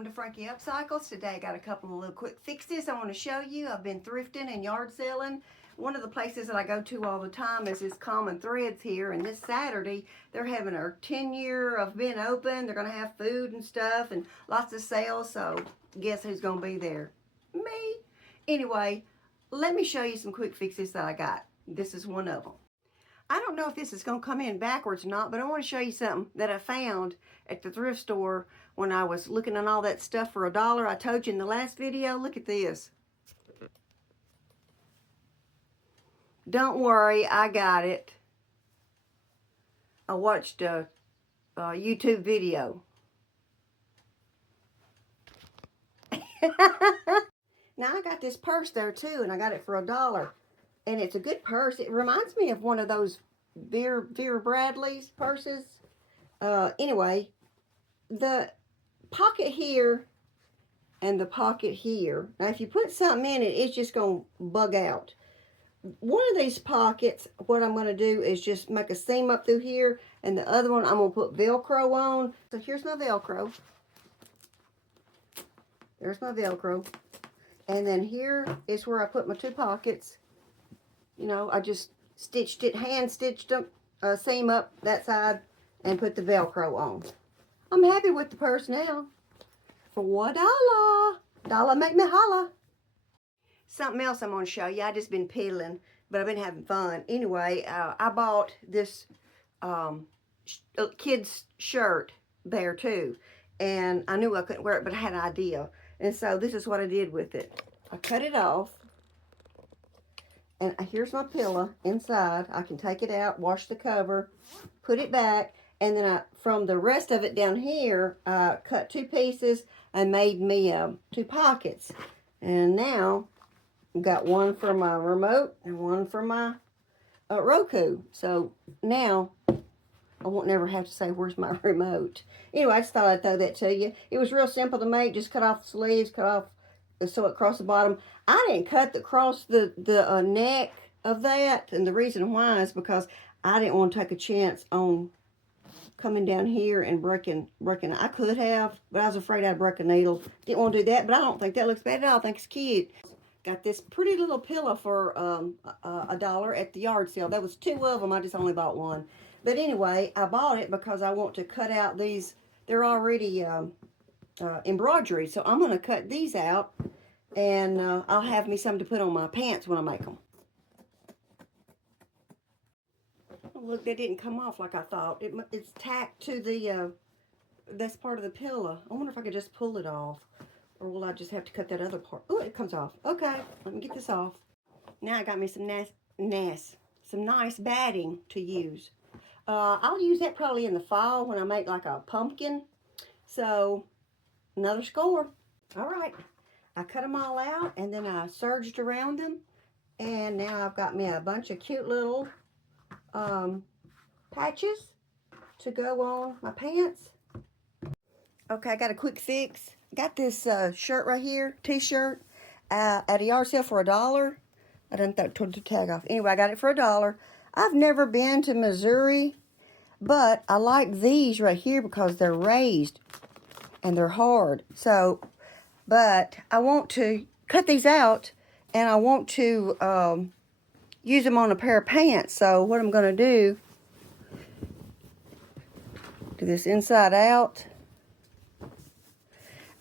Welcome to Frankie Upcycles. Today I got a couple of little quick fixes I want to show you. I've been thrifting and yard selling. One of the places that I go to all the time is this Common Threads here, and this Saturday they're having a 10-year of being open. They're going to have food and stuff and lots of sales, so guess who's going to be there? Me! Anyway, let me show you some quick fixes that I got. This is one of them. I don't know if this is going to come in backwards or not, but I want to show you something that I found at the thrift store when I was looking at all that stuff for $1. I told you in the last video, look at this. Don't worry, I got it. I watched a YouTube video. Now I got this purse there too, and I got it for $1. And it's a good purse. It reminds me of one of those Vera Bradley's purses. Anyway, the pocket here and the pocket here. Now, if you put something in it, it's just going to bug out. One of these pockets, what I'm going to do is just make a seam up through here. And the other one, I'm going to put Velcro on. So here's my Velcro. There's my Velcro. And then here is where I put my two pockets. You know, I just stitched it, hand stitched them, seam up that side, and put the Velcro on. I'm happy with the purse now. For $1. Dollar make me holla. Something else I'm going to show you. I just been piddling, but I've been having fun. Anyway, I bought this kid's shirt there too. And I knew I couldn't wear it, but I had an idea. And so this is what I did with it. I cut it off. And here's my pillow inside. I can take it out, wash the cover, put it back, and then from the rest of it down here, I cut two pieces and made me two pockets. And now I've got one for my remote and one for my Roku. So now I won't never have to say, where's my remote? Anyway, I just thought I'd throw that to you. It was real simple to make. Just cut off the sleeves, cut off so it across the bottom. I didn't cut across the neck of that, and the reason why is because I didn't want to take a chance on coming down here and breaking. I could have, but I was afraid I'd break a needle. Didn't want to do that, but I don't think that looks bad at all. I think it's cute. Got this pretty little pillow for $1 at the yard sale. That was two of them. I just only bought one. But anyway, I bought it because I want to cut out these. They're already embroidery, so I'm going to cut these out, and I'll have me some to put on my pants when I make them. Oh, look, they didn't come off like I thought. It's tacked to the this part of the pillow. I wonder if I could just pull it off, or will I just have to cut that other part? Oh, it comes off. Okay, let me get this off. Now I got me some nice batting to use. I'll use that probably in the fall when I make like a pumpkin. So another score. All right, I cut them all out, and then I serged around them, and now I've got me a bunch of cute little patches to go on my pants. Okay, I got a quick fix. Got this shirt right here, t-shirt, at a yard sale for $1. I done took the tag off. Anyway, I got it for $1. I've never been to Missouri, but I like these right here because they're raised and they're hard. So, but I want to cut these out, and I want to use them on a pair of pants. So what I'm going to do this inside out.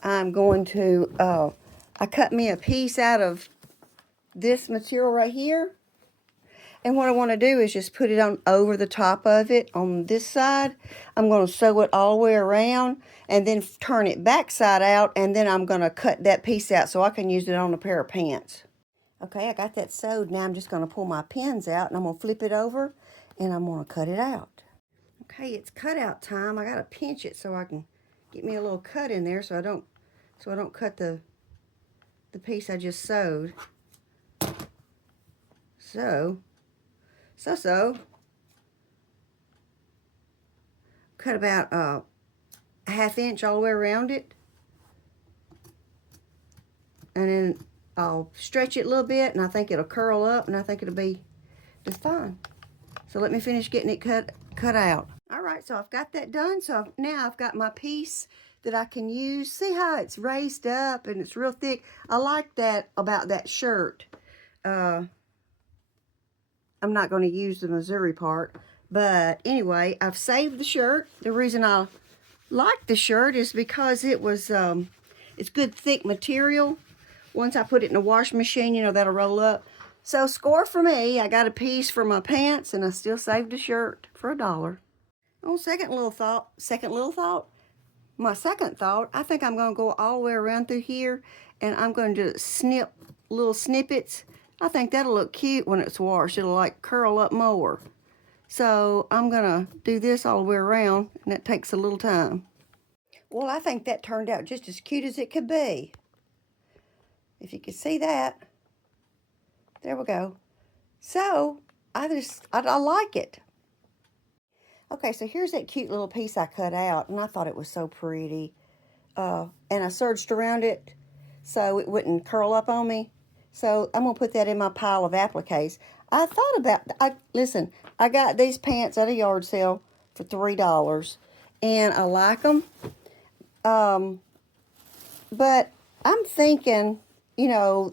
I'm going to, I cut me a piece out of this material right here. And what I want to do is just put it on over the top of it on this side. I'm going to sew it all the way around and then turn it back side out, and then I'm going to cut that piece out so I can use it on a pair of pants. Okay, I got that sewed. Now I'm just going to pull my pins out, and I'm going to flip it over, and I'm going to cut it out. Okay, it's cutout time. I got to pinch it so I can get me a little cut in there so I don't cut the piece I just sewed. So cut about a ½ inch all the way around it, and then I'll stretch it a little bit, and I think it'll curl up, and I think it'll be just fine. So let me finish getting it cut out. All right, so I've got that done. So now I've got my piece that I can use. See how it's raised up and it's real thick? I like that about that shirt. I'm not going to use the Missouri part. But anyway, I've saved the shirt. The reason I like the shirt is because it was, it's good thick material. Once I put it in the washing machine, you know, that'll roll up. So score for me. I got a piece for my pants and I still saved a shirt for $1. Oh, second little thought. My second thought, I think I'm going to go all the way around through here and I'm going to snip little snippets. I think that'll look cute when it's washed. It'll like curl up more. So I'm going to do this all the way around and that takes a little time. Well, I think that turned out just as cute as it could be. If you can see that. There we go. So I like it. Okay, so here's that cute little piece I cut out, and I thought it was so pretty. And I serged around it so it wouldn't curl up on me. So I'm going to put that in my pile of appliques. I thought about, listen, I got these pants at a yard sale for $3, and I like them. But I'm thinking, you know,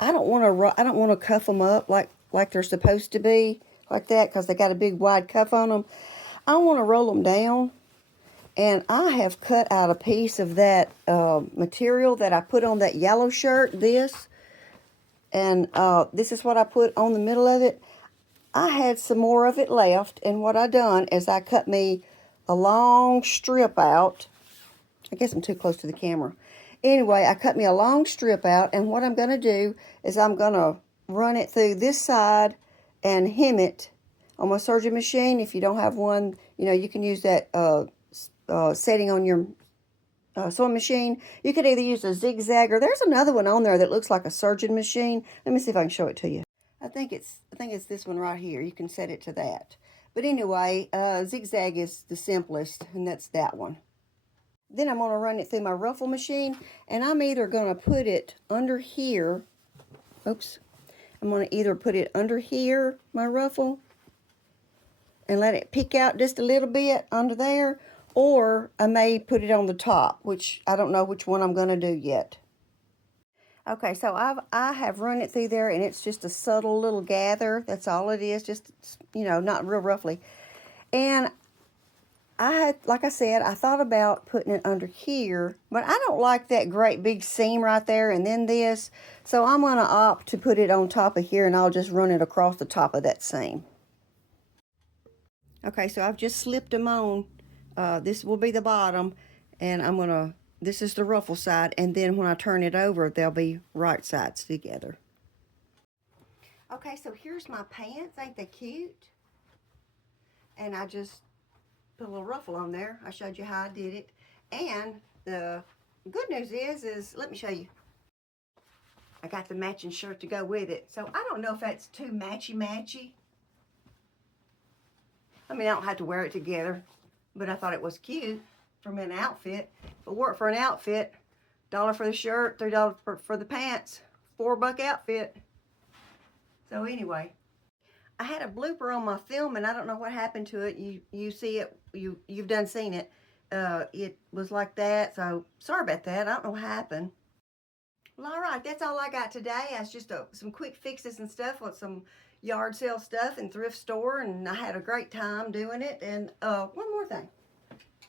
I don't want to cuff them up like they're supposed to be. Like that, because they got a big wide cuff on them. I want to roll them down, and I have cut out a piece of that material that I put on that yellow shirt, this, and this is what I put on the middle of it. I had some more of it left, and what I done is I cut me a long strip out. I guess I'm too close to the camera. Anyway, I cut me a long strip out, and what I'm going to do is I'm going to run it through this side and hem it on my serging machine. If you don't have one, you know, you can use that setting on your sewing machine. You could either use a zigzagger. There's another one on there that looks like a serging machine. Let me see if I can show it to you. I think it's this one right here. You can set it to that. But anyway, zigzag is the simplest, and that's that one. Then I'm going to run it through my ruffle machine, and I'm either going to put it under here. Oops. I'm going to either put it under here, my ruffle, and let it peek out just a little bit under there, or I may put it on the top, which I don't know which one I'm going to do yet. Okay, so I have run it through there, and it's just a subtle little gather. That's all it is, just, you know, not real roughly. And I had, like I said, I thought about putting it under here, but I don't like that great big seam right there and then this. So I'm going to opt to put it on top of here, and I'll just run it across the top of that seam. Okay, so I've just slipped them on. This will be the bottom, and this is the ruffle side, and then when I turn it over, they'll be right sides together. Okay, so here's my pants. Ain't they cute? And I just put a little ruffle on there. I showed you how I did it. And the good news is let me show you. I got the matching shirt to go with it. So I don't know if that's too matchy-matchy. I mean, I don't have to wear it together, but I thought it was cute for an outfit. If it worked for an outfit, $1 for the shirt, $3 for the pants, $4 outfit. So anyway, I had a blooper on my film, and I don't know what happened to it. You see it, you've done seen it. It was like that, so sorry about that. I don't know what happened. Well, all right, that's all I got today. It's just some quick fixes and stuff with some yard sale stuff and thrift store, and I had a great time doing it. And one more thing.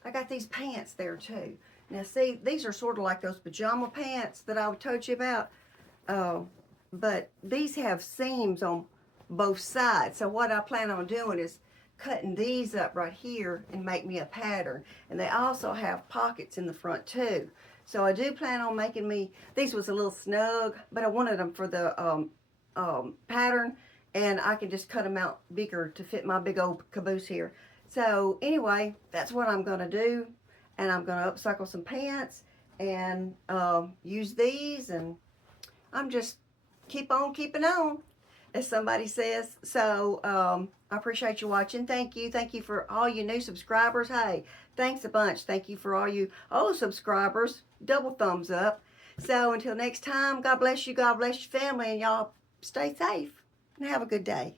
I got these pants there too. Now see, these are sort of like those pajama pants that I told you about. But these have seams on both sides. So what I plan on doing is cutting these up right here and make me a pattern. And they also have pockets in the front too. So I do plan on making me, these was a little snug, but I wanted them for the pattern, and I can just cut them out bigger to fit my big old caboose here. So anyway, that's what I'm going to do, and I'm going to upcycle some pants and use these, and I'm just keep on keeping on, as somebody says. So I appreciate you watching. Thank you for all you new subscribers. Hey, thanks a bunch. Thank you for all you old subscribers. Double thumbs up. So until next time, God bless you, God bless your family, and y'all stay safe and have a good day.